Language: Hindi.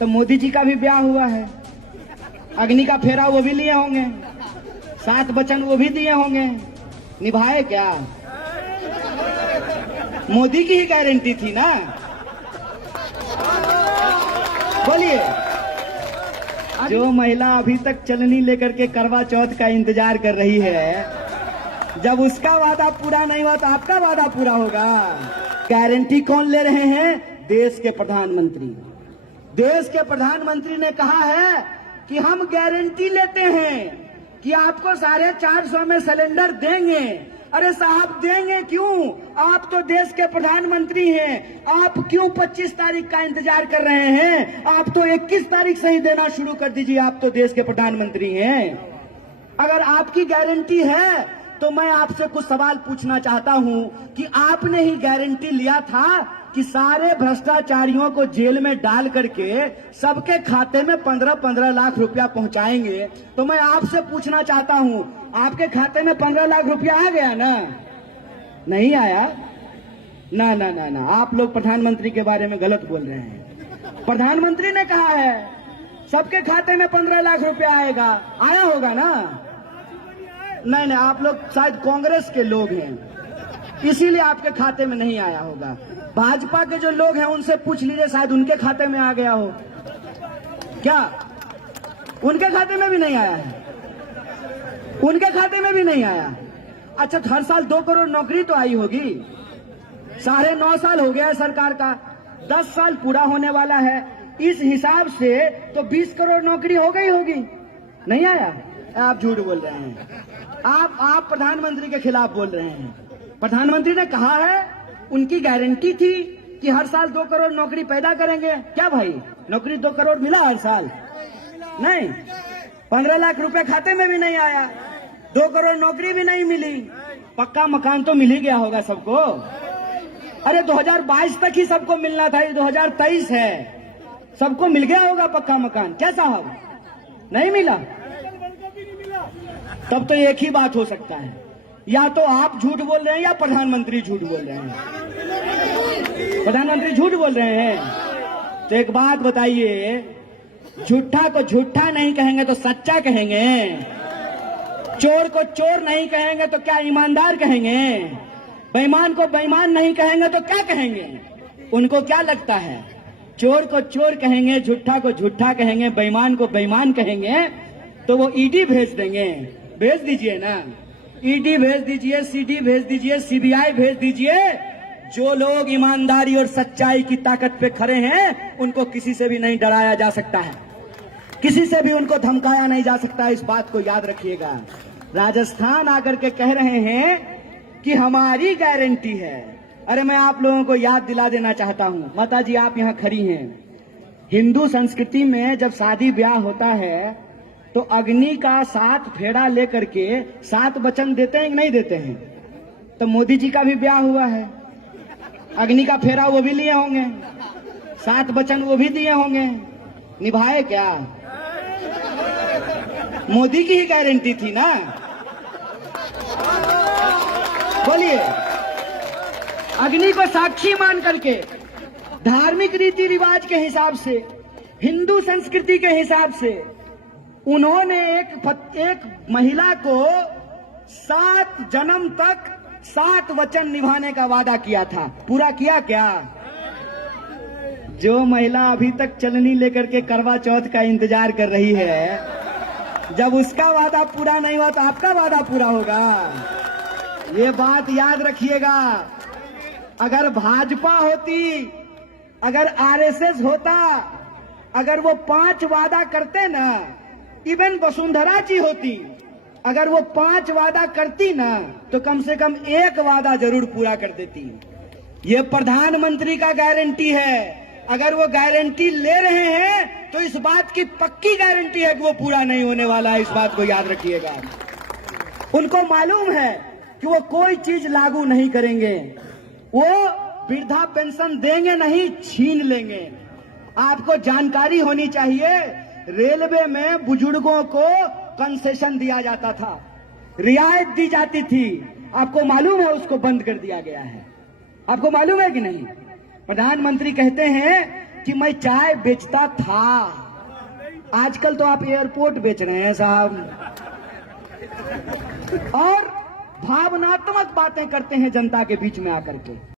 तो मोदी जी का भी ब्याह हुआ है, अग्नि का फेरा वो भी लिए होंगे, 7 वचन वो भी दिए होंगे, निभाए क्या? मोदी की ही गारंटी थी ना। बोलिए, जो महिला अभी तक चलनी लेकर के करवा चौथ का इंतजार कर रही है, जब उसका वादा पूरा नहीं हुआ तो आपका वादा पूरा होगा। गारंटी कौन ले रहे हैं? देश के प्रधानमंत्री। देश के प्रधानमंत्री ने कहा है कि हम गारंटी लेते हैं कि आपको 450 में सिलेंडर देंगे। अरे साहब, देंगे क्यों? आप तो देश के प्रधानमंत्री हैं। आप क्यों 25 तारीख का इंतजार कर रहे हैं? आप तो 21 तारीख से ही देना शुरू कर दीजिए। आप तो देश के प्रधानमंत्री हैं। अगर आपकी गारंटी है तो मैं आपसे कुछ सवाल पूछना चाहता हूं कि आपने ही गारंटी लिया था कि सारे भ्रष्टाचारियों को जेल में डाल करके सबके खाते में 15-15 लाख रुपया पहुंचाएंगे। तो मैं आपसे पूछना चाहता हूं, आपके खाते में 15 लाख रुपया आ गया ना? नहीं आया ना ना ना ना। आप लोग प्रधानमंत्री के बारे में गलत बोल रहे हैं। प्रधानमंत्री ने कहा है सबके खाते में 15 लाख रुपया आएगा। आया होगा ना? नहीं नहीं, आप लोग शायद कांग्रेस के लोग हैं, इसीलिए आपके खाते में नहीं आया होगा। भाजपा के जो लोग हैं उनसे पूछ लीजिए, शायद उनके खाते में आ गया हो। क्या उनके खाते में भी नहीं आया है? उनके खाते में भी नहीं आया। अच्छा, हर साल 2 करोड़ नौकरी तो आई होगी। 9.5 साल हो गया है सरकार का, 10 साल पूरा होने वाला है। इस हिसाब से तो 20 करोड़ नौकरी हो गई होगी। नहीं आया? आप झूठ बोल रहे हैं। आप प्रधानमंत्री के खिलाफ बोल रहे हैं। प्रधानमंत्री ने कहा है, उनकी गारंटी थी कि हर साल 2 करोड़ नौकरी पैदा करेंगे। क्या भाई, नौकरी 2 करोड़ मिला हर साल? नहीं। 15 लाख रुपए खाते में भी नहीं आया, 2 करोड़ नौकरी भी नहीं मिली। पक्का मकान तो मिल ही गया होगा सबको। अरे 2022 तक ही सबको मिलना था, ये 2023 है, सबको मिल गया होगा पक्का मकान। क्या साहब, नहीं मिला? तब तो एक ही बात हो सकता है, या तो आप झूठ बोल रहे हैं या प्रधानमंत्री झूठ बोल रहे हैं। प्रधानमंत्री झूठ बोल रहे हैं। तो एक बात बताइए, झूठा को झूठा नहीं कहेंगे तो सच्चा कहेंगे? चोर को चोर नहीं कहेंगे तो क्या ईमानदार कहेंगे? बेईमान को बेईमान नहीं कहेंगे तो क्या कहेंगे? उनको क्या लगता है, चोर को चोर कहेंगे, झूठा को झूठा कहेंगे, बेईमान को बेईमान कहेंगे तो वो ईडी भेज देंगे। भेज दीजिए ना, ईडी भेज दीजिए, सीडी भेज दीजिए, सीबीआई भेज दीजिए। जो लोग ईमानदारी और सच्चाई की ताकत पे खड़े हैं उनको किसी से भी नहीं डराया जा सकता है, किसी से भी उनको धमकाया नहीं जा सकता। इस बात को याद रखिएगा। राजस्थान आकर के कह रहे हैं कि हमारी गारंटी है। अरे मैं आप लोगों को याद दिला देना चाहता हूं, माता जी आप यहां खड़ी हैं, हिंदू संस्कृति में जब शादी ब्याह होता है तो अग्नि का 7 फेरा लेकर के 7 वचन देते हैं कि नहीं देते हैं? तो मोदी जी का भी ब्याह हुआ है, अग्नि का फेरा वो भी लिए होंगे, 7 वचन वो भी दिए होंगे, निभाए क्या? मोदी की ही गारंटी थी ना। बोलिए, अग्नि को साक्षी मान करके धार्मिक रीति रिवाज के हिसाब से, हिंदू संस्कृति के हिसाब से उन्होंने एक महिला को 7 जन्म तक 7 वचन निभाने का वादा किया था। पूरा किया क्या? जो महिला अभी तक चलनी लेकर के करवा चौथ का इंतजार कर रही है, जब उसका वादा पूरा नहीं हुआ तो आपका वादा पूरा होगा। ये बात याद रखिएगा। अगर भाजपा होती, अगर आरएसएस होता, अगर वो 5 वादा करते ना, इवन वसुंधरा जी होती, अगर वो 5 वादा करती ना तो कम से कम 1 वादा जरूर पूरा कर देती। ये प्रधानमंत्री का गारंटी है। अगर वो गारंटी ले रहे हैं तो इस बात की पक्की गारंटी है कि वो पूरा नहीं होने वाला है। इस बात को याद रखिएगा। उनको मालूम है कि वो कोई चीज लागू नहीं करेंगे, वो वृद्धा पेंशन देंगे नहीं, छीन लेंगे। आपको जानकारी होनी चाहिए, रेलवे में बुजुर्गों को कंसेशन दिया जाता था, रियायत दी जाती थी। आपको मालूम है उसको बंद कर दिया गया है। आपको मालूम है कि नहीं? प्रधानमंत्री कहते हैं कि मैं चाय बेचता था। आजकल तो आप एयरपोर्ट बेच रहे हैं साहब, और भावनात्मक बातें करते हैं जनता के बीच में आकर के।